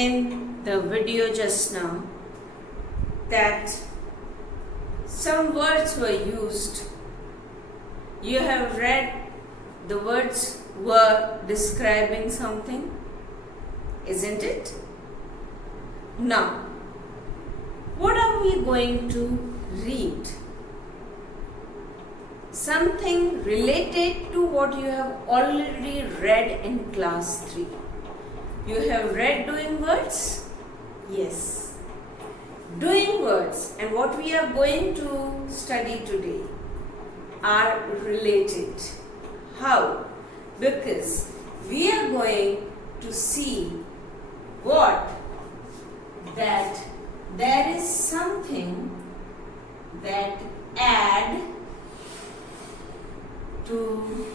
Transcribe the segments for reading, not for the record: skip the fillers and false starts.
in the video just now that some words were used. You have read the words were describing something, isn't it? Now, what are we going to read? Something related to what you have already read in class 3. You have read doing words? Yes. Doing words and what we are going to study today are related. How? Because we are going to see that there is something that add to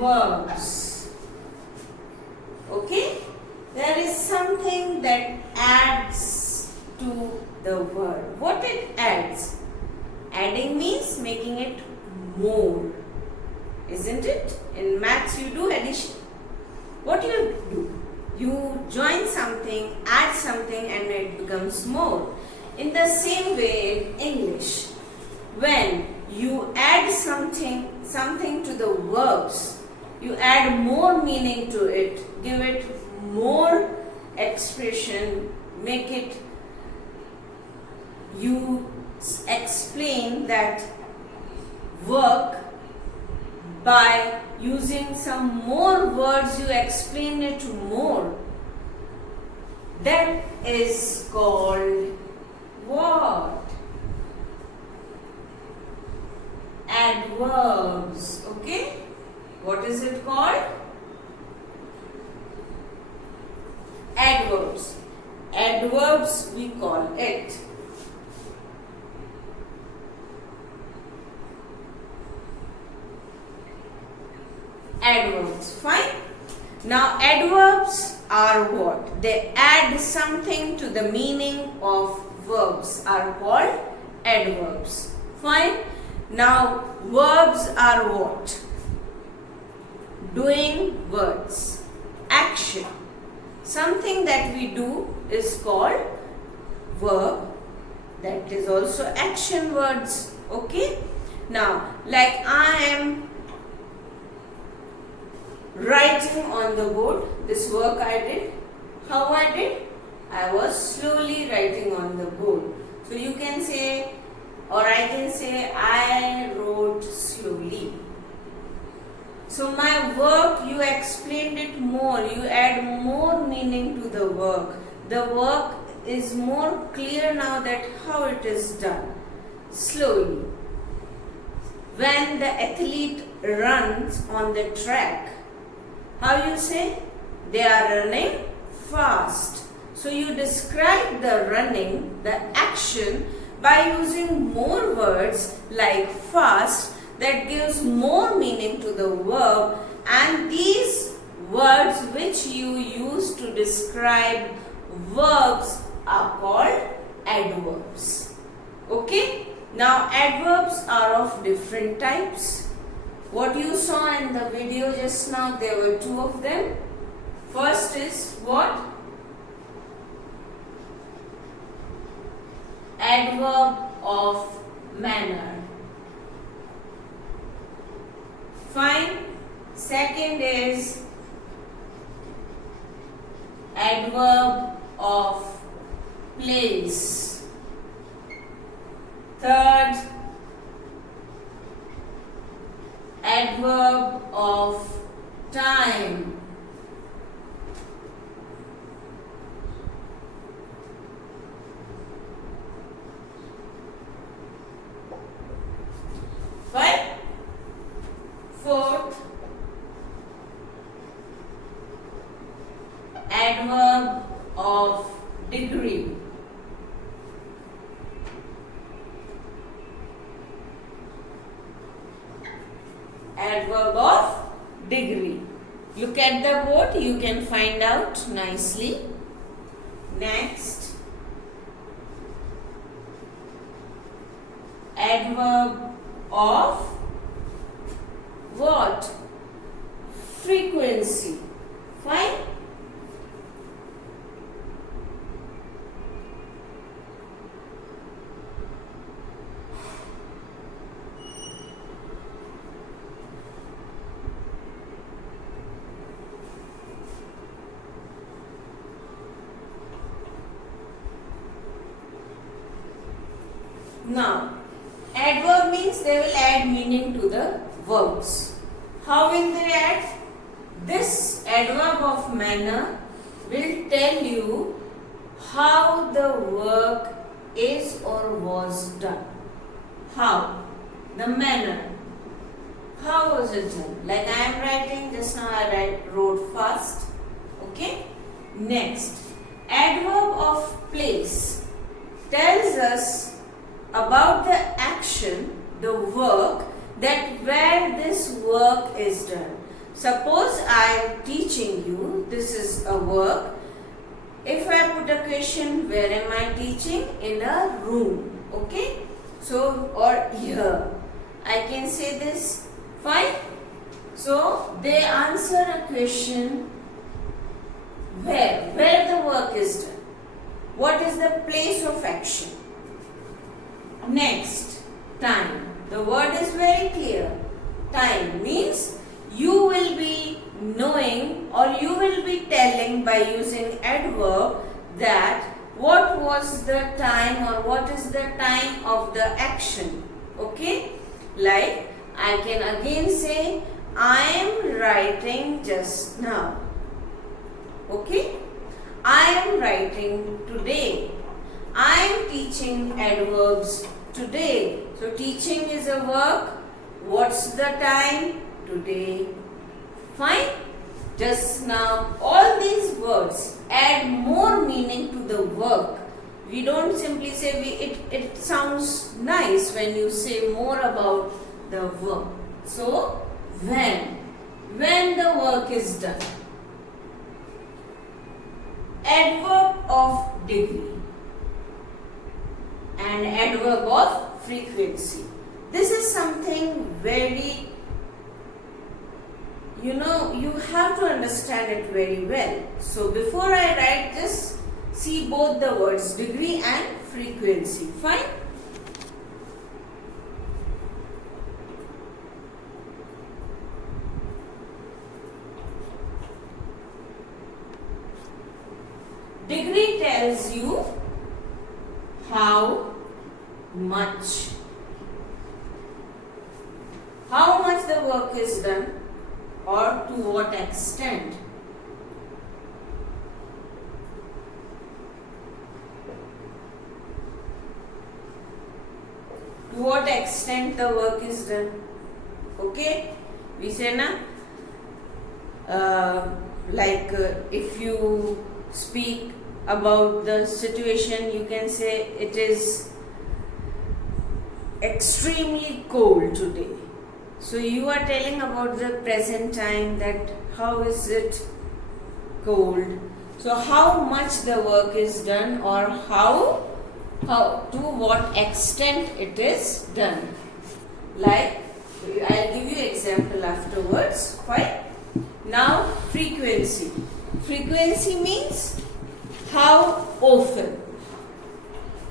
verbs. Okay? There is something that adds to the verb. What it adds? Adding means making it more. Isn't it? In maths you do addition. What you do? You join something, add something and it becomes more. In the same way in English, when you add something to the verbs, you add more meaning to it, give it more expression, make it, you explain that work by using some more words, you explain it more. That is called what? Adverbs. Okay? What is it called? Adverbs. Adverbs we call it. Adverbs. Fine. Now adverbs are what? They add something to the meaning of verbs are called adverbs. Fine. Now verbs are what? Doing words. Action. Something that we do is called verb. That is also action words. Okay. Now like I am writing on the board, this work I did. How I did? I was slowly writing on the board. So you can say, or I can say, I wrote slowly. So my work, you explained it more, you add more meaning to the work. The work is more clear now that how it is done. Slowly. When the athlete runs on the track, how you say? They are running fast. So you describe the running, the action by using more words like fast that gives more meaning to the verb, and these words which you use to describe verbs are called adverbs. Okay? Now adverbs are of different types. What you saw in the video just now, there were two of them. First is what? Adverb of manner. Fine. Second is adverb of place. Third, adverb of time. Right? Fourth, adverb of degree. Adverb of degree. Look at the board, you can find out nicely. Next, adverb of what? Frequency. Fine. Now, adverb means they will add meaning to the verbs. How will they add? This adverb of manner will tell you how the work is or was done. How? The manner. How was it done? Like I am writing, just now I wrote fast. Okay? Next, adverb of place tells us about the action, the work, that where this work is done. Suppose I am teaching you, this is a work. If I put a question, where am I teaching? In a room. Okay? So, or here. I can say this. Fine? So, they answer a question, where the work is done. What is the place of action? Next, time. The word is very clear. Time means you will be knowing or you will be telling by using adverb that what was the time or what is the time of the action. Okay? Like I can again say, I am writing just now. Okay? I am writing today. I am teaching adverbs today. So teaching is a work. What's the time? Today. Fine? Just now, all these words add more meaning to the work. We don't simply say, it sounds nice when you say more about the work. So, when the work is done. Adverb of degree and adverb of frequency. This is something very, you have to understand it very well. So before I write this, see both the words degree and frequency. Fine? Degree tells you how much the work is done or to what extent. To what extent the work is done. Okay? We say na, if you speak about the situation, you can say it is extremely cold today. So you are telling about the present time, that how is it cold. So how much the work is done or how to what extent it is done. Like I'll give you example afterwards. Fine. Now frequency. Frequency means how often.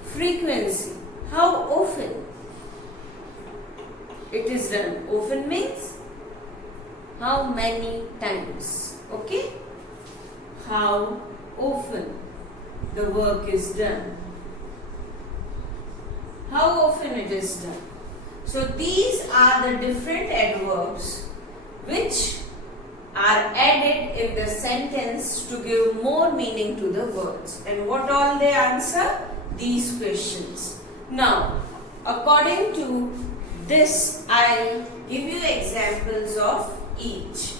Frequency. How often it is done. Often means how many times. Okay? How often the work is done. How often it is done. So these are the different adverbs which are added in the sentence to give more meaning to the words. And what all they answer? These questions. Now, according to this, I'll give you examples of each.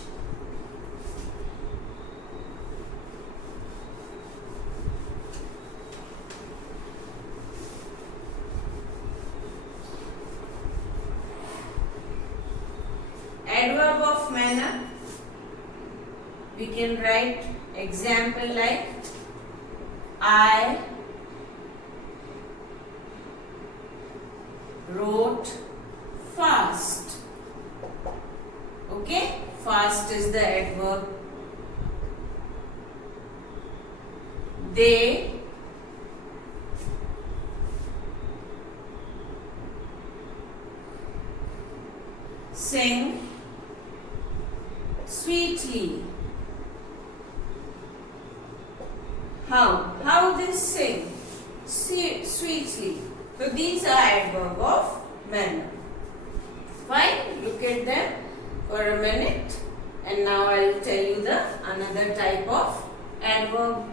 Adverb of manner. We can write example like I wrote fast. Okay? Fast is the adverb. They sing sweetly. How they sing? Sweetly. So these are adverb of manner. Fine, look at them for a minute, and now I will tell you the another type of adverb.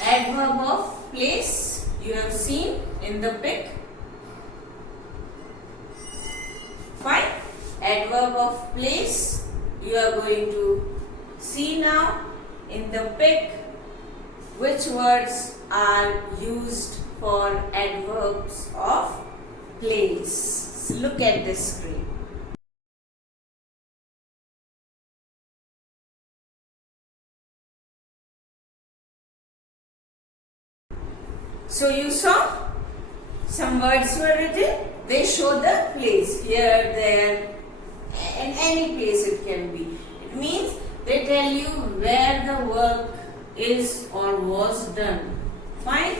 Adverb of place, you have seen in the pic. Fine. Adverb of place, you are going to see now in the pic which words are used for adverbs of place. Look at this screen. So you saw some words were written. They show the place, here, there, in any place it can be. It means they tell you where the work is or was done. Fine?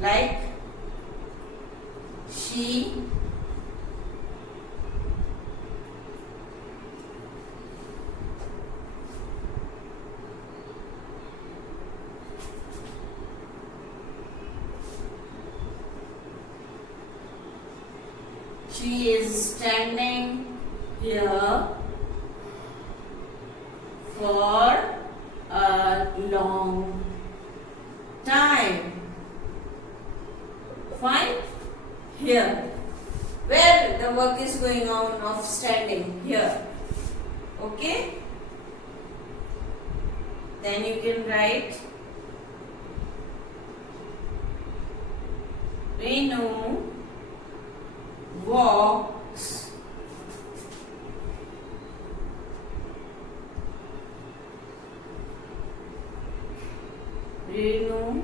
Like she is standing here for a long time. Fine? Here. Where the work is going on of standing? Here. Okay? Then you can write Renu walks Renu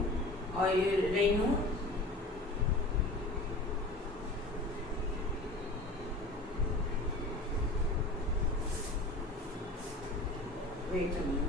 wait a minute.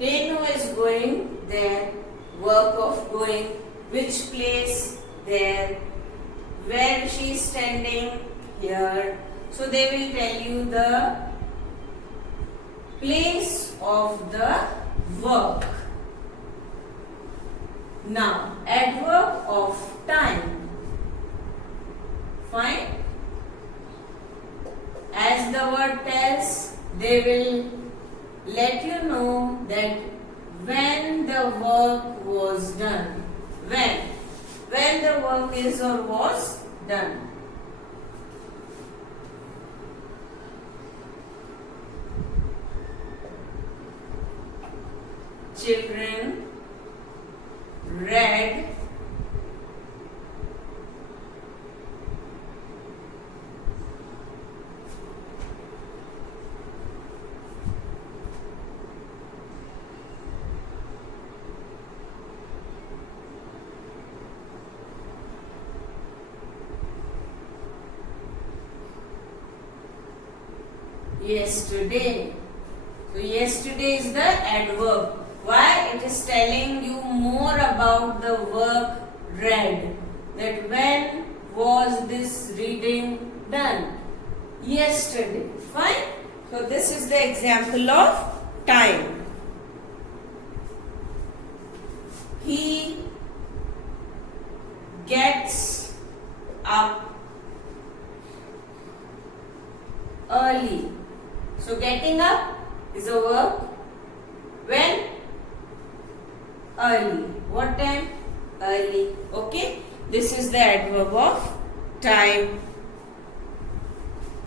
Renu is going there, work of going, which place? There. Where she is standing? Here. So they will tell you the place of the work. Now, adverb of time. Fine? As the word tells, they will let you know that when the work was done. When the work is or was done. Children read yesterday. So yesterday is the adverb. Why? It is telling you more about the work read. That when was this reading done? Yesterday. Fine? So this is the example of time. He gets up early. So getting up is a verb. When? Early. What time? Early. Okay. This is the adverb of time.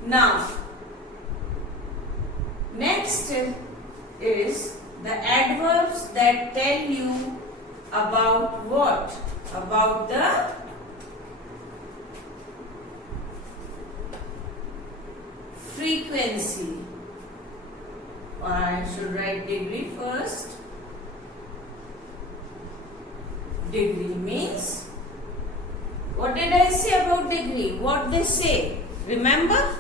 Now, next is the adverbs that tell you about what? About the frequency. I should write degree first. Degree means, what did I say about degree? What they say? Remember?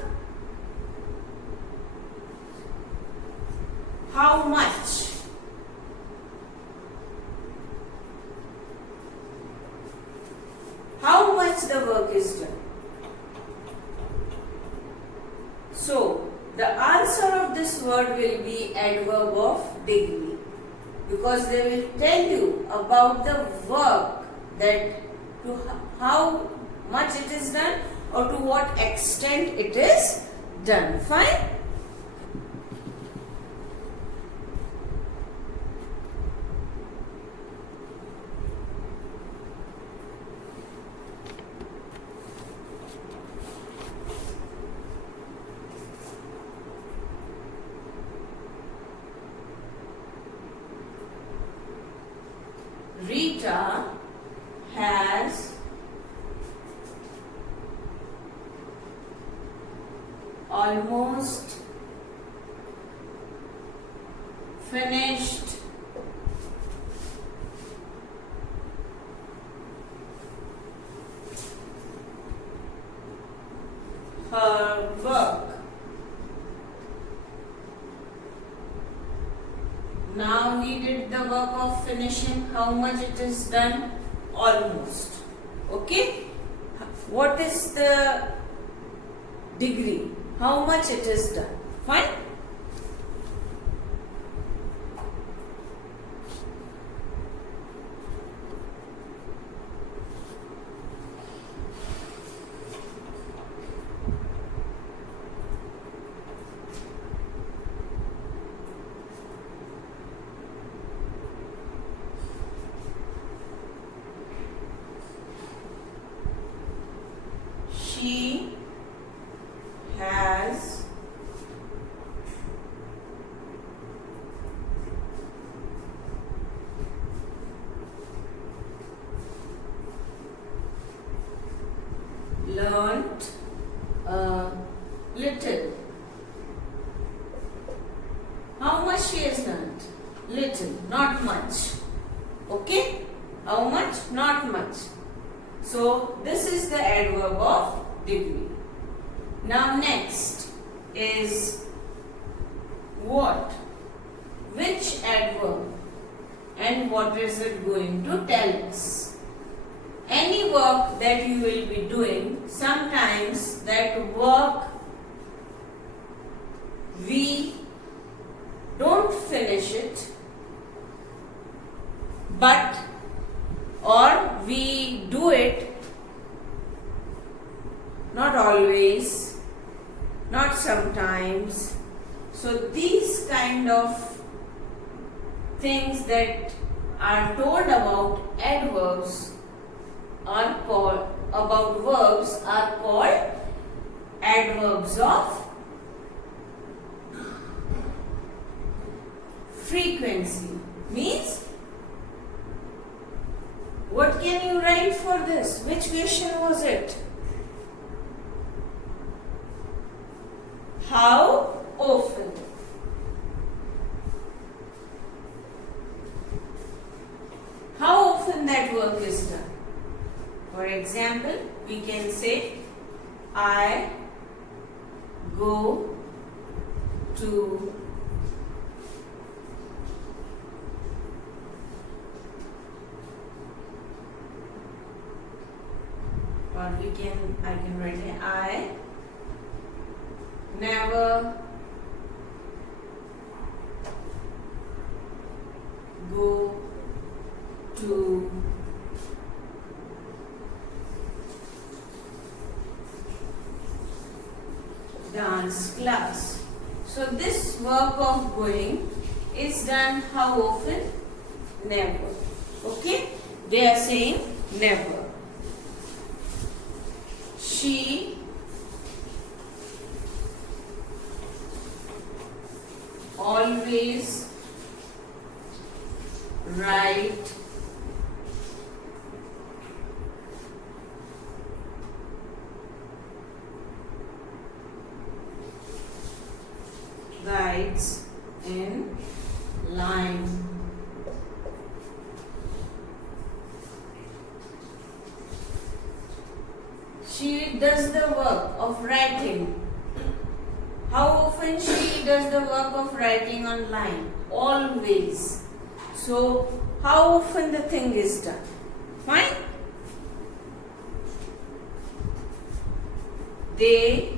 So, the answer of this word will be adverb of degree, because they will tell you about the work, that to how much it is done or to what extent it is done. Fine? Rita has almost finished her work. Now he did the work of finishing. How much it is done? Almost. Okay? What is the degree? How much it is done? Fine? She has learnt a little. How much she has learnt? Little, not much. Okay? How much? Not much. So, this is the adverb of degree. Now, next is what? Which adverb? And what is it going to tell us? Any work that you will be doing, sometimes that work we don't finish it, but or we do it, not always, not sometimes. So these kind of things that are told about adverbs are called, about verbs are called adverbs of frequency. Means, what can you write for this? Which question was it? How often? How often that work is done? For example, we can say, I go to or I can write it, I never go to dance class. So this work of going is done how often? Never. Okay? They are saying never. She always write writes in line. She does the work of writing. How often she does the work of writing on line? Always. So, how often the thing is done? Fine? They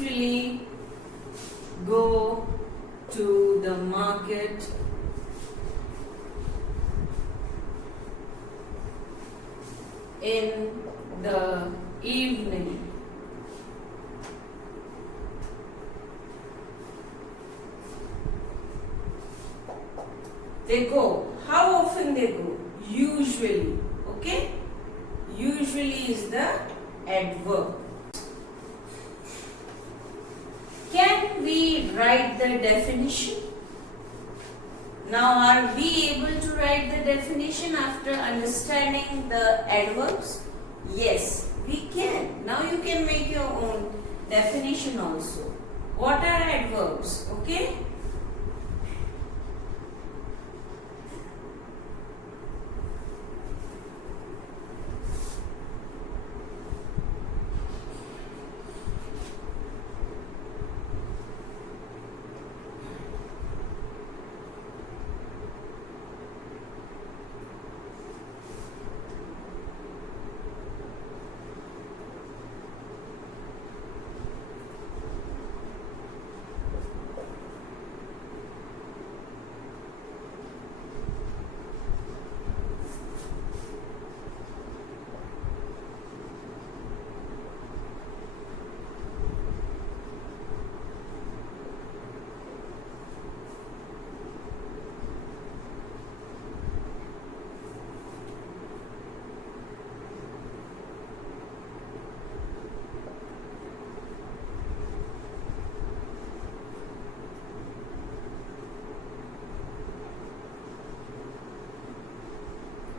usually go to the market in the evening. They go. How often they go? Usually. Okay? Usually is the adverb. Can we write the definition? Now, are we able to write the definition after understanding the adverbs? Yes, we can. Now you can make your own definition also. What are adverbs? Okay?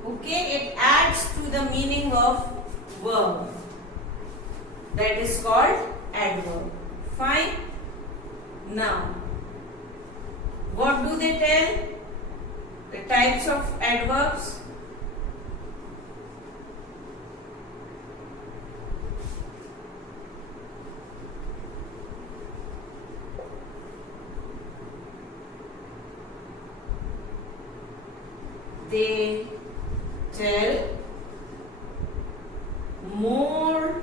Okay, it adds to the meaning of verb. That is called adverb. Fine. Now, what do they tell? The types of adverbs. They tell more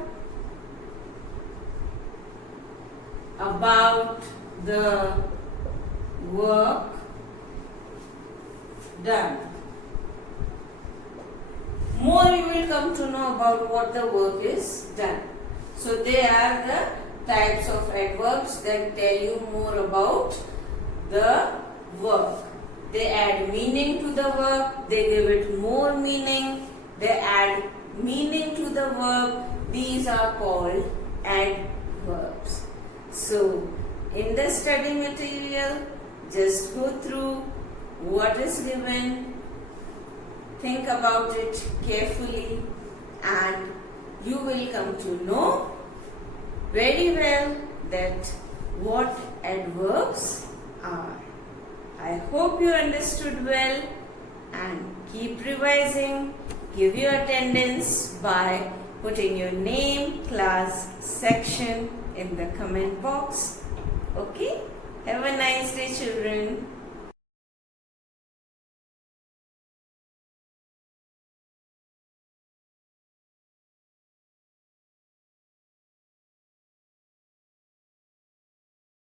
about the work done. More you will come to know about what the work is done. So they are the types of adverbs that tell you more about the work. They add meaning to the verb, they give it more meaning, they add meaning to the verb. These are called adverbs. So, in the study material, just go through what is given, think about it carefully, and you will come to know very well that what adverbs are. I hope you understood well, and keep revising. Give your attendance by putting your name, class, section in the comment box. Okay? Have a nice day, children.